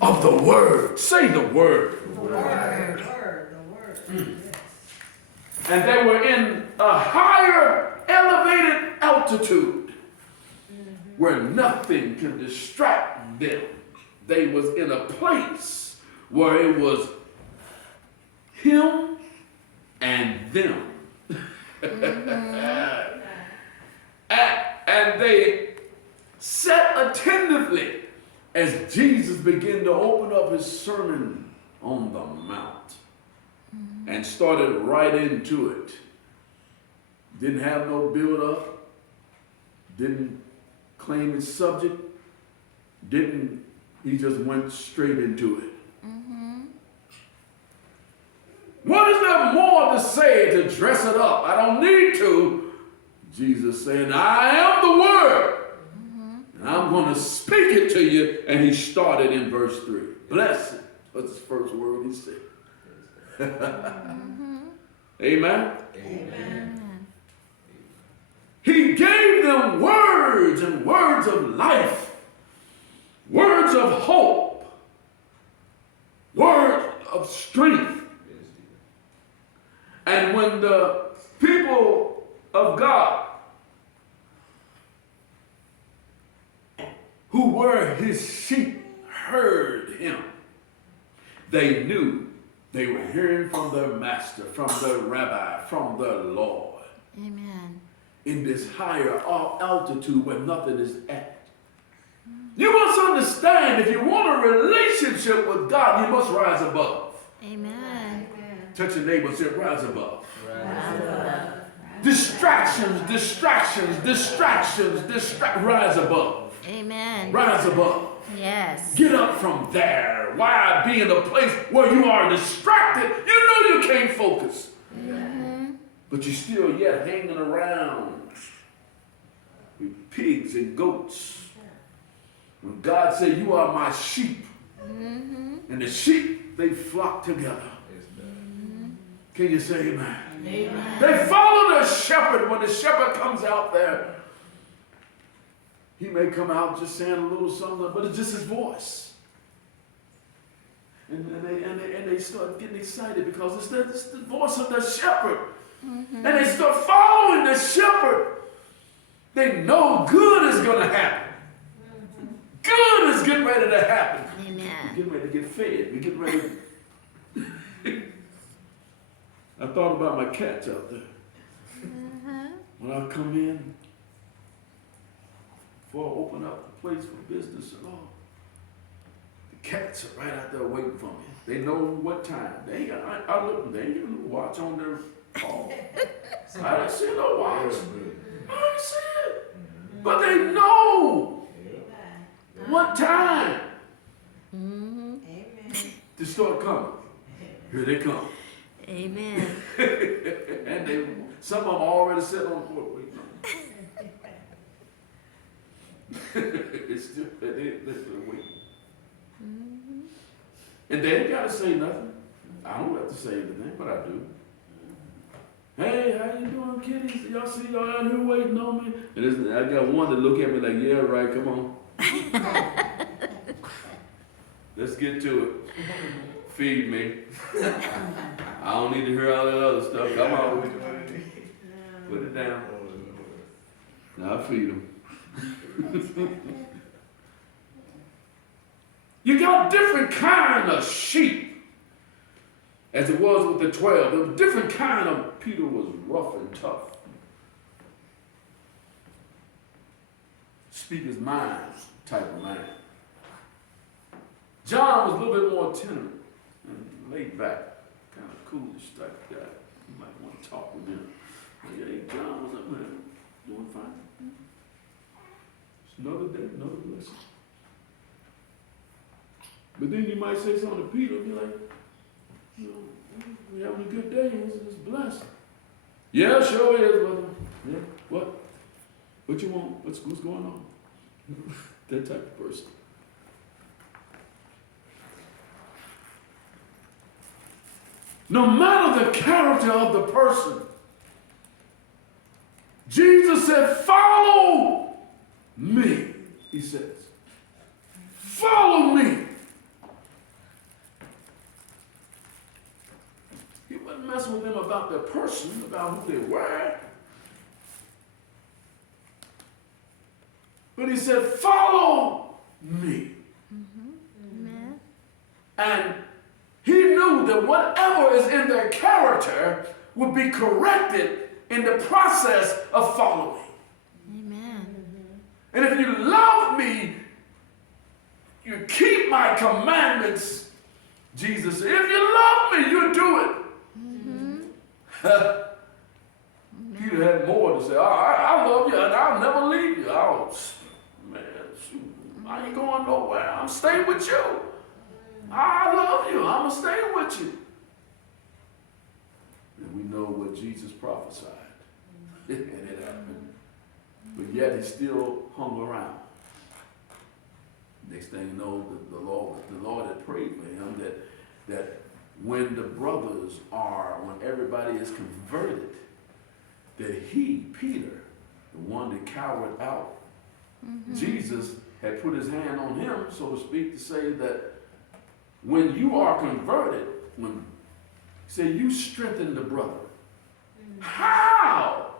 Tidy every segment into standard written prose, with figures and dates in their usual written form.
of the word. Say the word. The word. Mm. And they were in a higher elevated altitude where nothing can distract them. They was in a place where it was him and them. And they sat attentively as Jesus began to open up his sermon on the mount and started right into it. Didn't have no build up, didn't claim his subject, he just went straight into it. What is there more to say to dress it up? I don't need to. Jesus saying, I am the word. And I'm going to speak it to you. And he started in verse 3. Blessed was his first word he said. Amen? Amen. He gave them words and words of life, words of hope, words of strength. And when the people of God who were his sheep heard him, they knew they were hearing from their master, from their rabbi, from their Lord. Amen. In this higher altitude where nothing is at. You must understand, if you want a relationship with God, you must rise above. Amen. Touch your neighbor and say, rise above. Rise above. Distractions, rise above. Amen. Rise above. Yes. Get up from there. Why be in a place where you are distracted? You know you can't focus. But you're still yet hanging around with pigs and goats. When God said, you are my sheep. And the sheep, they flock together. Can you say amen? Amen. They follow the shepherd. When the shepherd comes out there, he may come out just saying a little something, but it's just his voice. And they start getting excited because it's the voice of the shepherd. And they start following the shepherd. They know good is going to happen. Good is getting ready to happen. Amen. We're getting ready to get fed. We're getting ready. I thought about my cats out there. When I come in, before I open up the place for business and all, the cats are right out there waiting for me. They know what time. They ain't got no watch on their paw. I didn't see no watch. I didn't see it. But they know what time to start coming. Here they come. Amen. And some of them already sitting on the porch waiting on them. It's still, they're waiting. And they ain't got to say nothing. I don't have to say anything, but I do. Hey, how you doing, kitties? Y'all see y'all out here waiting on me? And I got one that look at me like, yeah, right, come on. Let's get to it. Feed me. I don't need to hear all that other stuff. Come on. Put it down. Now I feed them. You got different kind of sheep. As it was with the 12. There was different kind of, Peter was rough and tough. Speak his mind type of man. John was a little bit more tender and laid back, kind of coolish type of guy. You might want to talk with him. Hey, John, what's up, man? Doing fine? It's another day, another blessing. But then you might say something to Peter and be like, you know, we're having a good day, it's blessed. Yeah, sure is, brother. Yeah, what? What you want? What's going on? That type of person. No matter the character of the person, Jesus said, follow me, he says. Follow me. mess with them about their person, about who they were. But he said, follow me. Amen. And he knew that whatever is in their character would be corrected in the process of following. Amen. And if you love me, you keep my commandments, Jesus said. If you love me, you do it. Peter had more to say. I love you and I'll never leave you. Oh, man, shoot, I ain't going nowhere. I'm staying with you. I love you. I'm going to stay with you. And we know what Jesus prophesied. And it happened. But yet he still hung around. Next thing you know, the Lord had prayed for him that when the brothers when everybody is converted, that he, Peter, the one that cowered out, Jesus had put his hand on him, so to speak, to say that when you are converted, you strengthen the brother. How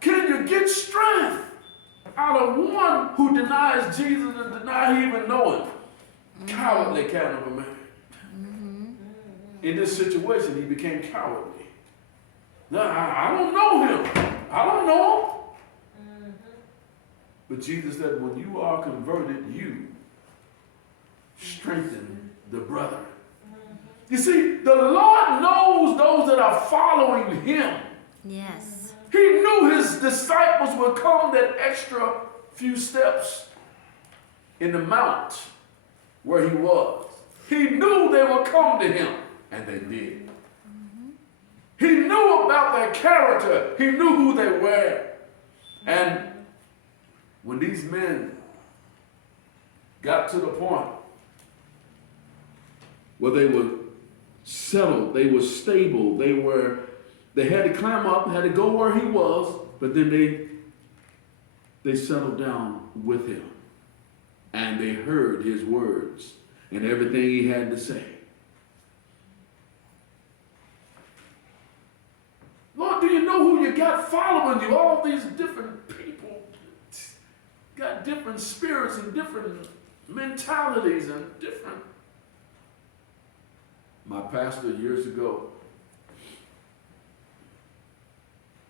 can you get strength out of one who denies Jesus and deny he even know him? Cowardly kind of a man. In this situation, he became cowardly. Now, I don't know him. I don't know him. But Jesus said, when you are converted, you strengthen the brother. You see, the Lord knows those that are following him. Yes. He knew his disciples would come that extra few steps in the mount where he was. He knew they would come to him, and they did. He knew about their character. He knew who they were. And when these men got to the point where they were settled, they were stable, they had to climb up, had to go where he was, but then they settled down with him. And they heard his words and everything he had to say. Lord, do you know who you got following you? All these different people got different spirits and different mentalities and different. My pastor years ago,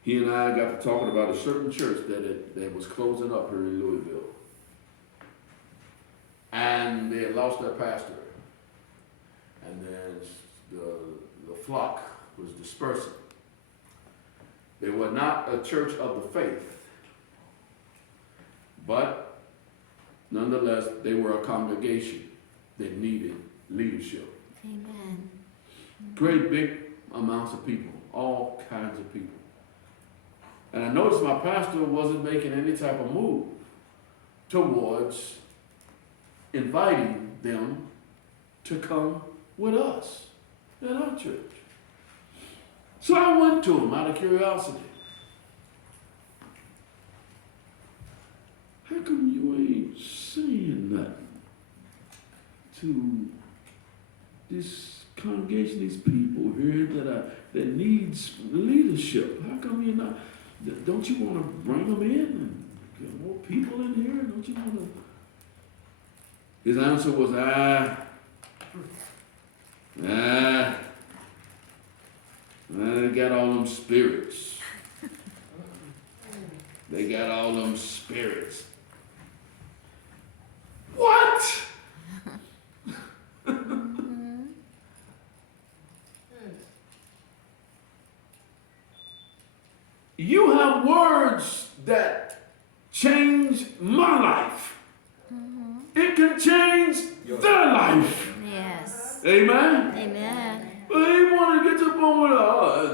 he and I got to talking about a certain church that was closing up here in Louisville. And they had lost their pastor. And then the flock was dispersing. They were not a church of the faith, but nonetheless, they were a congregation that needed leadership. Amen. Great big amounts of people, all kinds of people. And I noticed my pastor wasn't making any type of move towards inviting them to come with us at our church. So I went to him out of curiosity. How come you ain't saying nothing to this congregation, these people here that needs leadership? How come you're not? Don't you want to bring them in and get more people in here? Don't you want to? His answer was, they got all them spirits. They got all them spirits. What? You have words that change my life. It can change their life. Yes. Amen? Amen. But he wanted to get to the point where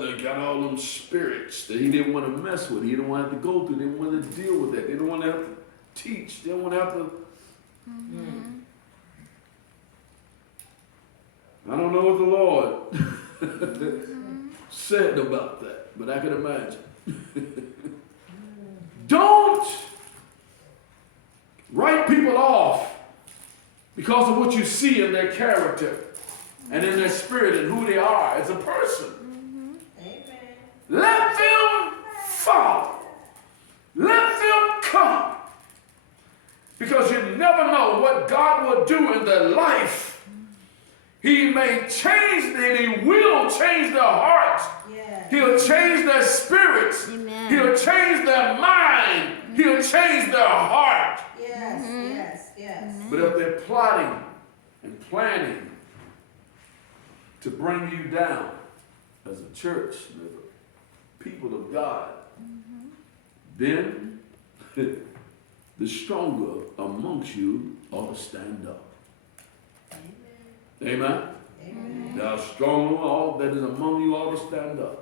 they got all them spirits that he didn't want to mess with. He didn't want to have to go through. They didn't want to deal with that. They didn't want to have to teach. They didn't want to have to. I don't know what the Lord said about that, but I can imagine. Don't write people off because of what you see in their character and in their spirit and who they are as a person. let them follow. Let them come. Because you never know what God will do in their life. He may change them, he will change their hearts. Yes. He'll change their spirits. Amen. He'll change their mind. He'll change their heart. Yes, yes, yes. But if they're plotting and planning to bring you down as a church, the people of God, then the stronger amongst you ought to stand up. Amen. Amen. Amen. The stronger all that is among you ought to stand up.